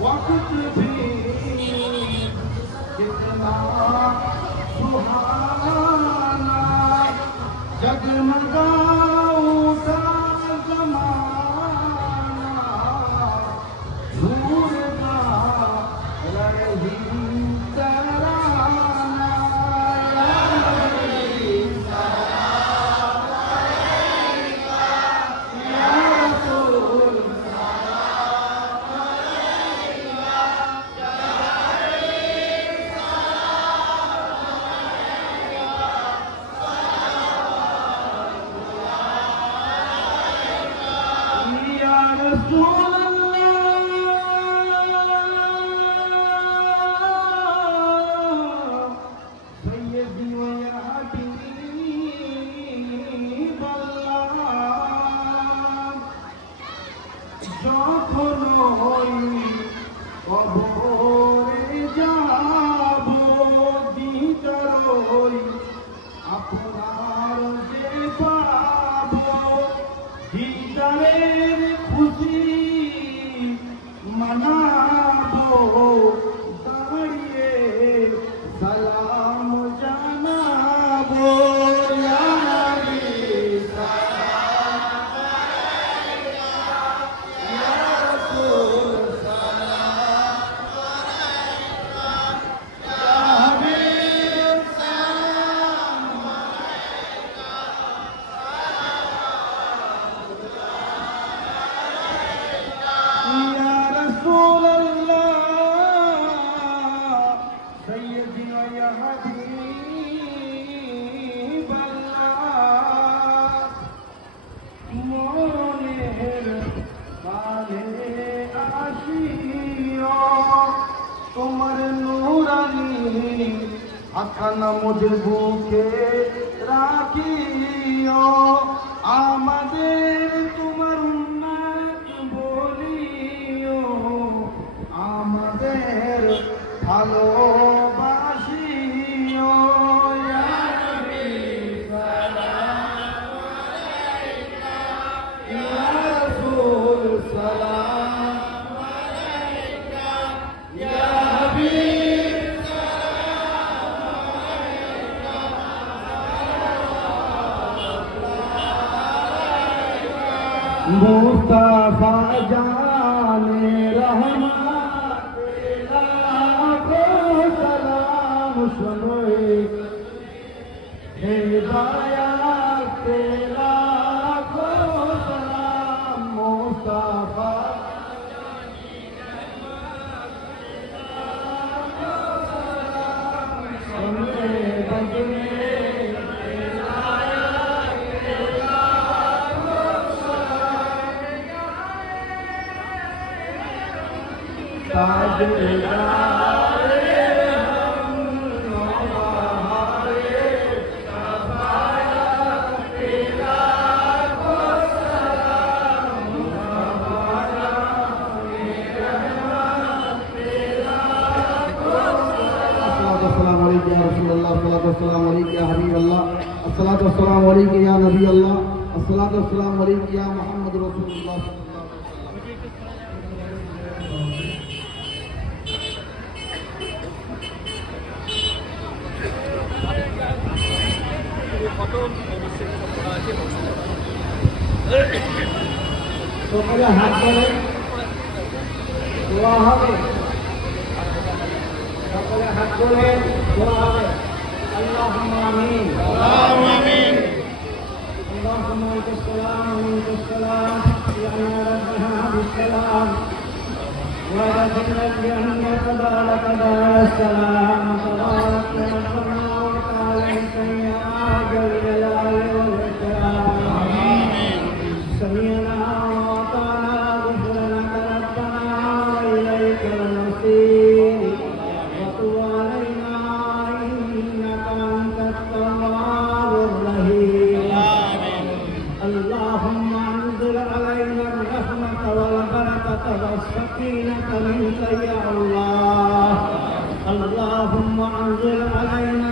वक्त भी कितना सुहाना, जगमगा उठा ज़माना, झूमता रही तराना, या नबी सलाम अलैका, या रसूल رسول الله سيدي ويا حبيب الله যখন হই কবরে যাব দিদার হই আপনার যে পাবো দিদারের খুশি মানাবো দাঁড়িয়ে সালাম জানাবো ইয়া নবী সালাম আলাইকা, ইয়া রাসূল সালাম আলাইকা, ইয়া হাবিব সালাম আলাইকা, ইয়া রাসূলুল্লাহ সাইয়্যিদি ওয়া ইয়া হাবিবাল্লাহ, মরণের কালে আসিও তোমার নূরানি আখানা মুঝে বুকে রাখিও, আমাদের তোমার উম্মত বলিও, আমাদের ভালোবাসিও ইয়া নবী সালাম আলাইকা, ইয়া রাসূল সালাম আলাইকা, ইয়া হাবিব সালাম আলাইকা, মুস্তাফা জানে রহমত লাখো সালাম শুনোই, হিদায়াত লাখো সালাম মুস্তাফা শুনে বদলে ताजदारे हम हमारे सफाया तेरा को सलाम, हमारा रहमत तेरा को सलाम। अस्सलाम वालेकुम या रसूलुल्लाह, अस्सलाम वालेकुम या हबीबल्लाह, अस्सलाम वालेकुम या नबी अल्लाह, अस्सलाम वालेकुम या मुहम्मद रसूलुल्लाह। সকলে হাত ধরে দোয়া হবে, সকলে হাত ধরে দোয়া হবে। আল্লাহুম্মা আমিন, আল্লাহুম্মা আমিন, আল্লাহুম্মা ইসলাম ইসলাম ইয়া রাব্বানা বিসসালাম ওয়া রাদিনা বিআন্নাকা বারাকা সালাম তাবারাক ya rabbana wa ta'ala ya jal jalali wal ikram, amin. Sami'na wa ata'na ghufranaka rabbana wa ilaykal masir, wa tub alayna innaka antat tawwabur rahim, amin. Allahumma anzil alayna ar-rahmata wal barakata was sakinata minka ya Allah, Allahumma anzil alayna